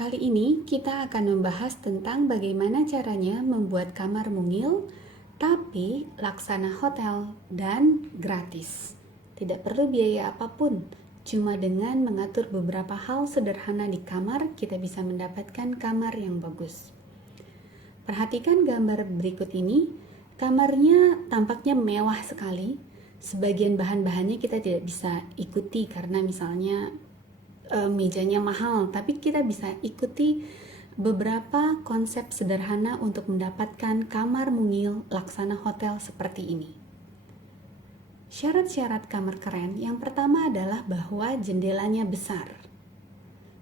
Kali ini kita akan membahas tentang bagaimana caranya membuat kamar mungil tapi laksana hotel dan gratis. Tidak perlu biaya apapun, cuma dengan mengatur beberapa hal sederhana di kamar kita bisa mendapatkan kamar yang bagus. Perhatikan gambar berikut ini, kamarnya tampaknya mewah sekali. Sebagian bahan-bahannya kita tidak bisa ikuti karena misalnya mejanya mahal, tapi kita bisa ikuti beberapa konsep sederhana untuk mendapatkan kamar mungil laksana hotel seperti ini. Syarat-syarat kamar keren yang pertama adalah bahwa jendelanya besar.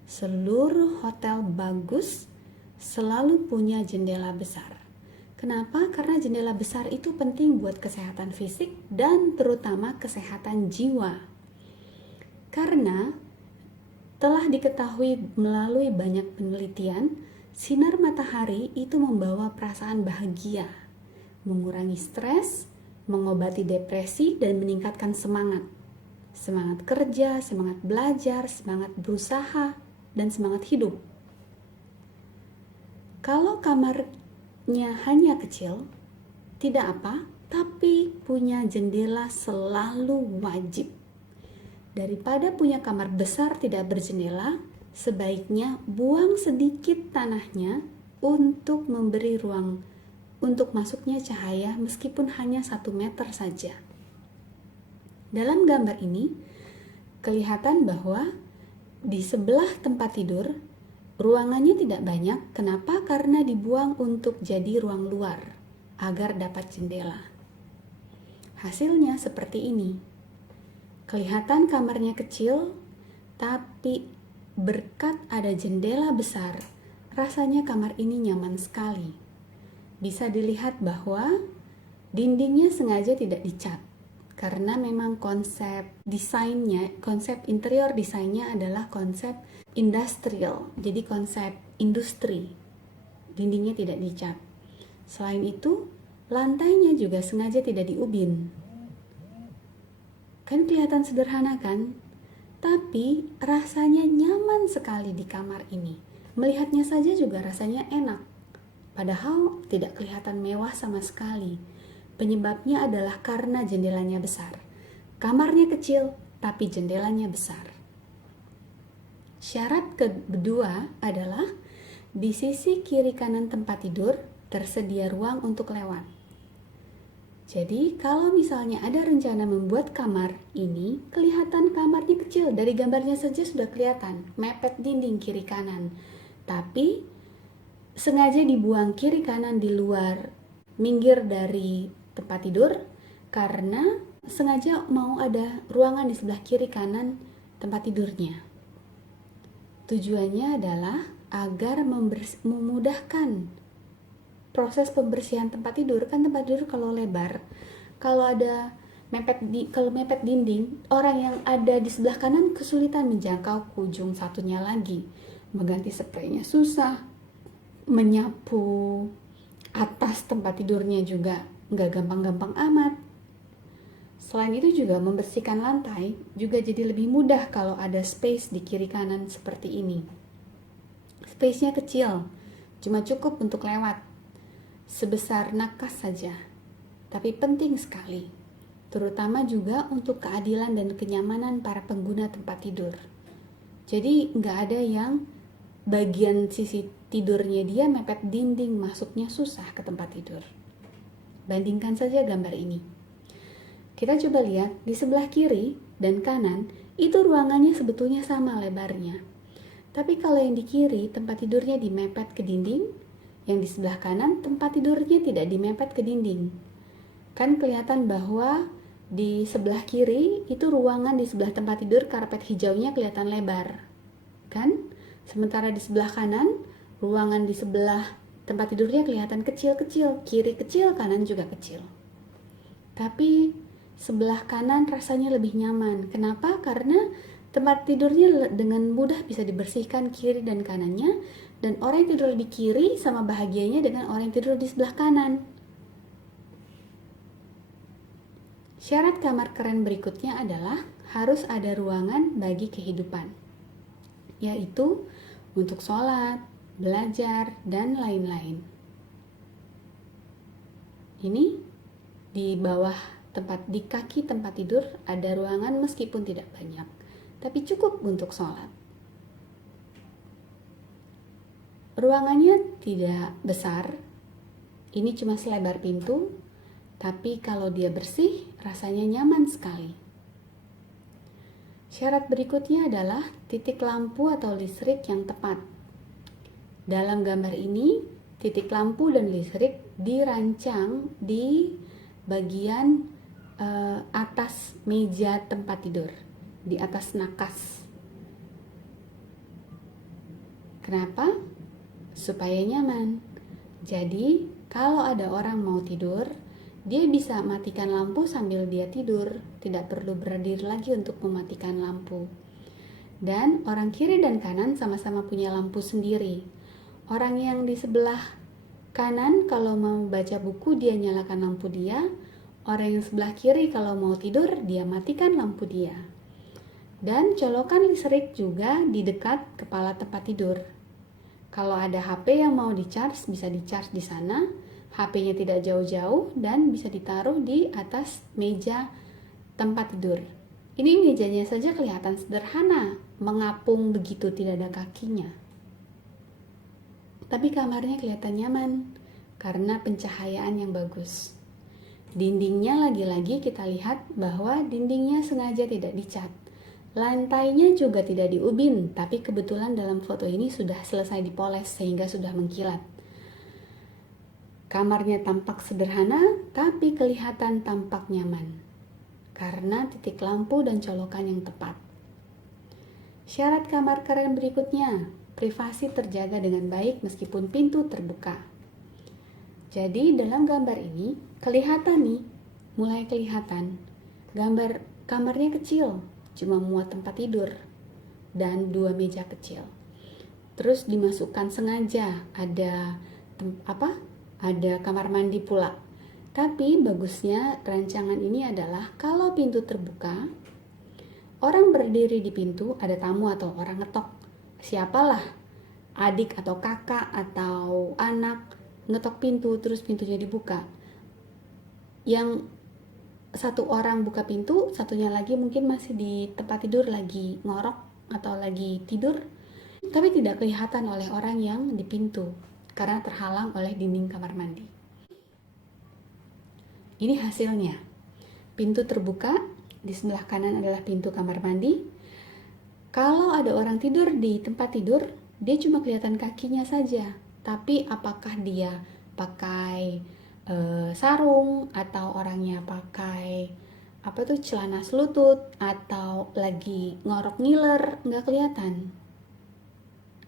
Seluruh hotel bagus selalu punya jendela besar. Kenapa? Karena jendela besar itu penting buat kesehatan fisik dan terutama kesehatan jiwa. Karena telah diketahui melalui banyak penelitian, sinar matahari itu membawa perasaan bahagia, mengurangi stres, mengobati depresi, dan meningkatkan semangat. Semangat kerja, semangat belajar, semangat berusaha, dan semangat hidup. Kalau kamarnya hanya kecil, tidak apa, tapi punya jendela selalu wajib. Daripada punya kamar besar tidak berjendela, sebaiknya buang sedikit tanahnya untuk memberi ruang untuk masuknya cahaya meskipun hanya 1 meter saja. Dalam gambar ini, kelihatan bahwa di sebelah tempat tidur, ruangannya tidak banyak. Kenapa? Karena dibuang untuk jadi ruang luar, agar dapat jendela. Hasilnya seperti ini. Kelihatan kamarnya kecil, tapi berkat ada jendela besar, rasanya kamar ini nyaman sekali. Bisa dilihat bahwa dindingnya sengaja tidak dicat, karena memang konsep desainnya, konsep interior desainnya adalah konsep industrial, jadi konsep industri. Dindingnya tidak dicat. Selain itu, lantainya juga sengaja tidak diubin. Kan kelihatan sederhana kan? Tapi rasanya nyaman sekali di kamar ini. Melihatnya saja juga rasanya enak. Padahal tidak kelihatan mewah sama sekali. Penyebabnya adalah karena jendelanya besar. Kamarnya kecil, tapi jendelanya besar. Syarat kedua adalah di sisi kiri kanan tempat tidur tersedia ruang untuk lewat. Jadi kalau misalnya ada rencana membuat kamar ini, kelihatan kamarnya kecil, dari gambarnya saja sudah kelihatan, mepet dinding kiri kanan. Tapi sengaja dibuang kiri kanan di luar, minggir dari tempat tidur, karena sengaja mau ada ruangan di sebelah kiri kanan tempat tidurnya. Tujuannya adalah agar memudahkan proses pembersihan tempat tidur. Kan tempat tidur kalau lebar, kalau ada mepet dinding, orang yang ada di sebelah kanan kesulitan menjangkau ke ujung satunya lagi. Mengganti spraynya susah, menyapu atas tempat tidurnya juga nggak gampang-gampang amat. Selain itu juga membersihkan lantai juga jadi lebih mudah kalau ada space di kiri kanan seperti ini. Space-nya kecil, cuma cukup untuk lewat sebesar nakas saja, tapi penting sekali, terutama juga untuk keadilan dan kenyamanan para pengguna tempat tidur. Jadi nggak ada yang bagian sisi tidurnya dia mepet dinding, masuknya susah ke tempat tidur. Bandingkan saja gambar ini. Kita coba lihat di sebelah kiri dan kanan, itu ruangannya sebetulnya sama lebarnya. Tapi kalau yang di kiri tempat tidurnya dimepet ke dinding, yang di sebelah kanan tempat tidurnya tidak dimepet ke dinding. Kan kelihatan bahwa di sebelah kiri itu ruangan di sebelah tempat tidur karpet hijaunya kelihatan lebar. Kan? Sementara di sebelah kanan, ruangan di sebelah tempat tidurnya kelihatan kecil-kecil, kiri kecil, kanan juga kecil. Tapi sebelah kanan rasanya lebih nyaman. Kenapa? Karena tempat tidurnya dengan mudah bisa dibersihkan kiri dan kanannya, dan orang yang tidur di kiri sama bahagianya dengan orang yang tidur di sebelah kanan. Syarat kamar keren berikutnya adalah harus ada ruangan bagi kehidupan, yaitu untuk sholat, belajar, dan lain-lain. Ini di bawah di kaki tempat tidur ada ruangan meskipun tidak banyak, tapi cukup untuk sholat. Ruangannya tidak besar, ini cuma selebar pintu, tapi kalau dia bersih, rasanya nyaman sekali. Syarat berikutnya adalah titik lampu atau listrik yang tepat. Dalam gambar ini, titik lampu dan listrik dirancang di bagian atas meja tempat tidur, di atas nakas. Kenapa? Supaya nyaman. Jadi, kalau ada orang mau tidur, dia bisa matikan lampu sambil dia tidur, tidak perlu berdiri lagi untuk mematikan lampu. Dan orang kiri dan kanan sama-sama punya lampu sendiri. Orang yang di sebelah kanan kalau mau baca buku dia nyalakan lampu dia, orang yang sebelah kiri kalau mau tidur dia matikan lampu dia. Dan colokan listrik juga di dekat kepala tempat tidur. Kalau ada HP yang mau di-charge, bisa di-charge di sana. HP-nya tidak jauh-jauh dan bisa ditaruh di atas meja tempat tidur. Ini mejanya saja kelihatan sederhana, mengapung begitu tidak ada kakinya. Tapi kamarnya kelihatan nyaman karena pencahayaan yang bagus. Dindingnya lagi-lagi kita lihat bahwa dindingnya sengaja tidak dicat. Lantainya juga tidak diubin, tapi kebetulan dalam foto ini sudah selesai dipoles sehingga sudah mengkilat. Kamarnya tampak sederhana, tapi kelihatan tampak nyaman karena titik lampu dan colokan yang tepat. Syarat kamar keren berikutnya, privasi terjaga dengan baik meskipun pintu terbuka. Jadi dalam gambar ini kelihatan nih, mulai kelihatan gambar kamarnya kecil, cuma muat tempat tidur dan 2 meja kecil. Terus dimasukkan sengaja ada kamar mandi pula. Tapi bagusnya rancangan ini adalah kalau pintu terbuka, orang berdiri di pintu, ada tamu atau orang ngetok. Siapalah, adik atau kakak atau anak ngetok pintu terus pintunya dibuka. Yang satu orang buka pintu, satunya lagi mungkin masih di tempat tidur lagi ngorok atau lagi tidur, tapi tidak kelihatan oleh orang yang di pintu karena terhalang oleh dinding kamar mandi. Ini hasilnya. Pintu terbuka, di sebelah kanan adalah pintu kamar mandi. Kalau ada orang tidur di tempat tidur, dia cuma kelihatan kakinya saja. Tapi apakah dia pakai sarung atau orangnya pakai celana selutut atau lagi ngorok ngiler, nggak kelihatan.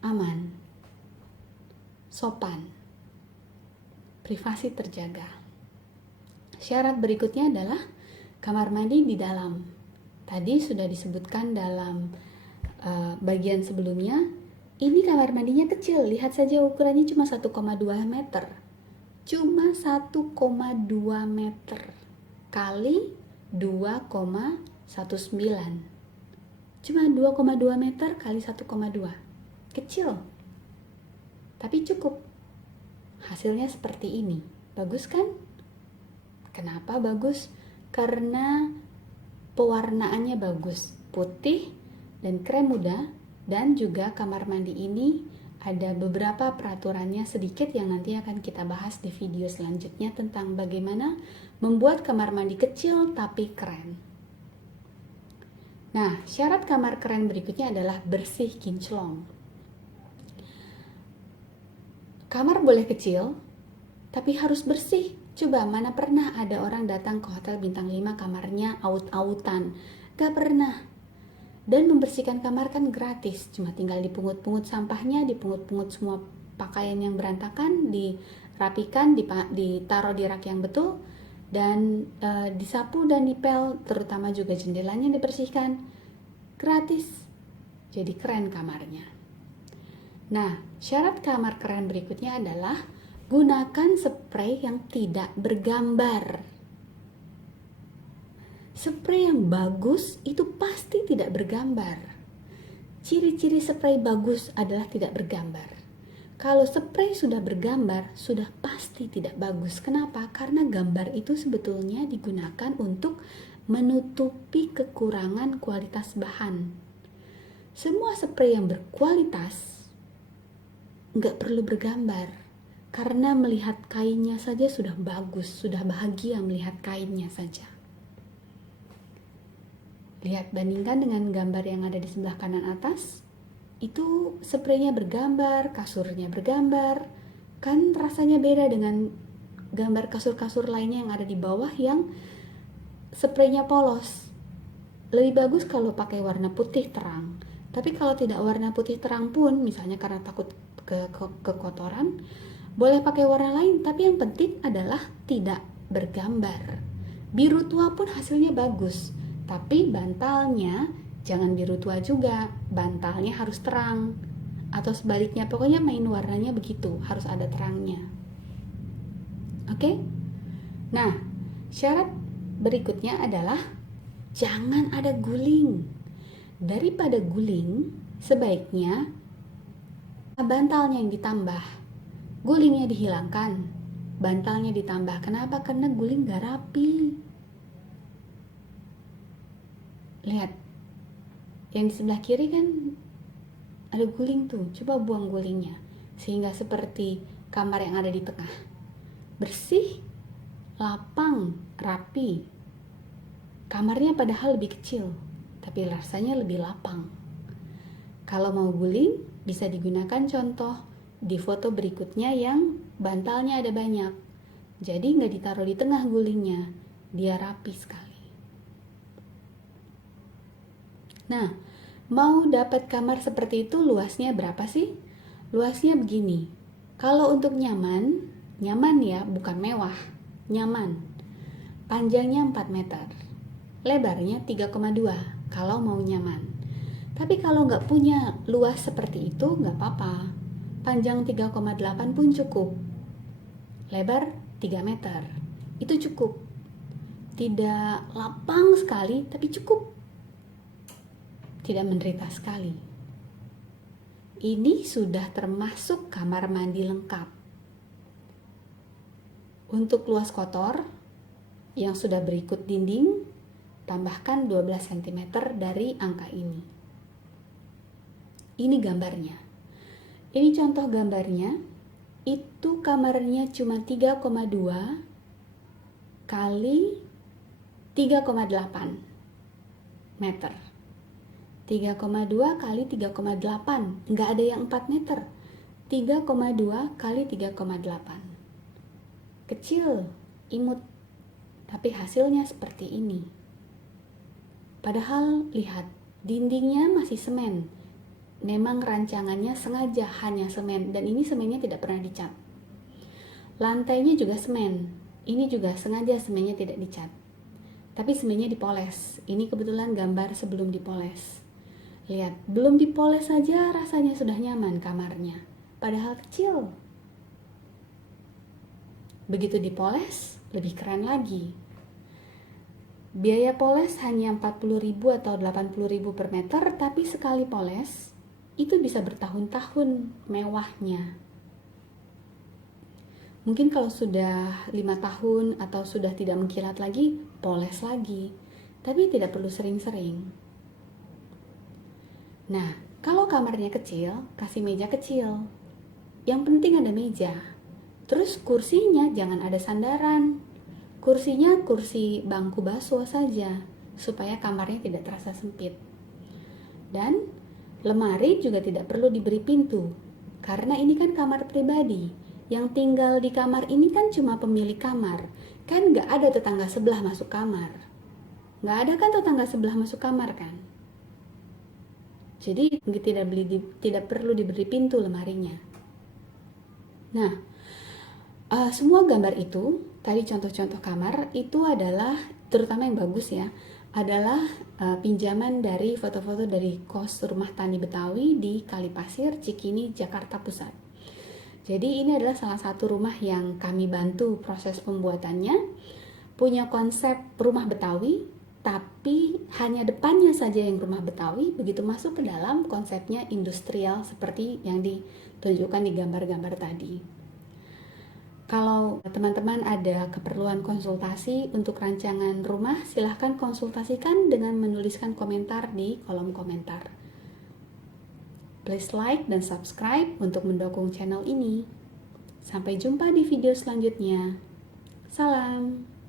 Aman, sopan, privasi terjaga. Syarat berikutnya adalah kamar mandi di dalam. Tadi sudah disebutkan dalam bagian sebelumnya. Ini kamar mandinya kecil. Lihat saja ukurannya cuma 1,2 meter. Cuma 1,2 meter kali 2,19. Cuma 2,2 meter kali 1,2. Kecil. Tapi cukup. Hasilnya seperti ini. Bagus kan? Kenapa bagus? Karena pewarnaannya bagus, putih dan krem muda, dan juga kamar mandi ini ada beberapa peraturannya sedikit yang nanti akan kita bahas di video selanjutnya tentang bagaimana membuat kamar mandi kecil tapi keren. Nah, syarat kamar keren berikutnya adalah bersih kinclong. Kamar boleh kecil, tapi harus bersih. Coba mana pernah ada orang datang ke hotel bintang 5 kamarnya aut-autan? Gak pernah. Dan membersihkan kamar kan gratis, cuma tinggal dipungut-pungut sampahnya, dipungut-pungut semua pakaian yang berantakan, dirapikan, ditaruh di rak yang betul, dan disapu dan dipel, terutama juga jendelanya dibersihkan. Gratis. Jadi keren kamarnya. Nah, syarat kamar keren berikutnya adalah gunakan spray yang tidak bergambar. Spray yang bagus itu pasti tidak bergambar. Ciri-ciri spray bagus adalah tidak bergambar. Kalau spray sudah bergambar, sudah pasti tidak bagus. Kenapa? Karena gambar itu sebetulnya digunakan untuk menutupi kekurangan kualitas bahan. Semua spray yang berkualitas nggak perlu bergambar, karena melihat kainnya saja sudah bagus, sudah bahagia melihat kainnya saja. Lihat, bandingkan dengan gambar yang ada di sebelah kanan atas. Itu spraynya bergambar, kasurnya bergambar. Kan rasanya beda dengan gambar kasur-kasur lainnya yang ada di bawah yang spraynya polos. Lebih bagus kalau pakai warna putih terang. Tapi kalau tidak warna putih terang pun, misalnya karena takut kekotoran, boleh pakai warna lain. Tapi yang penting adalah tidak bergambar. Biru tua pun hasilnya bagus. Tapi bantalnya jangan biru tua juga, bantalnya harus terang. Atau sebaliknya, pokoknya main warnanya begitu, harus ada terangnya. Oke? Nah, syarat berikutnya adalah jangan ada guling. Daripada guling, sebaiknya bantalnya yang ditambah, gulingnya dihilangkan, bantalnya ditambah. Kenapa? Karena guling gak rapi. Lihat, yang di sebelah kiri kan ada guling tuh. Coba buang gulingnya, sehingga seperti kamar yang ada di tengah. Bersih, lapang, rapi. Kamarnya padahal lebih kecil, tapi rasanya lebih lapang. Kalau mau guling, bisa digunakan contoh di foto berikutnya yang bantalnya ada banyak. Jadi nggak ditaruh di tengah gulingnya, dia rapi sekali. Nah, mau dapat kamar seperti itu luasnya berapa sih? Luasnya begini. Kalau untuk nyaman ya, bukan mewah, nyaman. Panjangnya 4 meter, lebarnya 3,2 kalau mau nyaman. Tapi kalau nggak punya luas seperti itu, nggak apa-apa. Panjang 3,8 pun cukup. Lebar 3 meter, itu cukup. Tidak lapang sekali, tapi cukup. Tidak menderita sekali. Ini sudah termasuk kamar mandi lengkap. Untuk luas kotor yang sudah berikut dinding, tambahkan 12 cm dari angka ini. Ini gambarnya. Ini contoh gambarnya. Itu kamarnya cuma 3,2 kali 3,8 meter. 3,2 kali 3,8, nggak ada yang 4 meter. 3,2 kali 3,8. Kecil, imut, tapi hasilnya seperti ini. Padahal lihat, dindingnya masih semen. Memang rancangannya sengaja hanya semen, dan ini semennya tidak pernah dicat. Lantainya juga semen, ini juga sengaja semennya tidak dicat. Tapi semennya dipoles. Ini kebetulan gambar sebelum dipoles. Lihat, belum dipoles saja rasanya sudah nyaman kamarnya. Padahal kecil. Begitu dipoles, lebih keren lagi. Biaya poles hanya 40.000 atau 80.000 per meter, tapi sekali poles, itu bisa bertahun-tahun mewahnya. Mungkin kalau sudah 5 tahun atau sudah tidak mengkilat lagi, poles lagi. Tapi tidak perlu sering-sering. Nah, kalau kamarnya kecil, kasih meja kecil. Yang penting ada meja. Terus kursinya jangan ada sandaran. Kursinya kursi bangku baso saja, supaya kamarnya tidak terasa sempit. Dan lemari juga tidak perlu diberi pintu, karena ini kan kamar pribadi. Yang tinggal di kamar ini kan cuma pemilik kamar. Kan nggak ada tetangga sebelah masuk kamar. Nggak ada kan tetangga sebelah masuk kamar kan? Jadi tidak perlu diberi pintu lemarinya. Nah, semua gambar itu, tadi contoh-contoh kamar, itu adalah, terutama yang bagus ya, adalah pinjaman dari foto-foto dari kos rumah tani Betawi di Kalipasir, Cikini, Jakarta Pusat. Jadi ini adalah salah satu rumah yang kami bantu proses pembuatannya. Punya konsep rumah Betawi, tapi hanya depannya saja yang rumah Betawi, begitu masuk ke dalam konsepnya industrial seperti yang ditunjukkan di gambar-gambar tadi. Kalau teman-teman ada keperluan konsultasi untuk rancangan rumah, silahkan konsultasikan dengan menuliskan komentar di kolom komentar. Please like dan subscribe untuk mendukung channel ini. Sampai jumpa di video selanjutnya. Salam.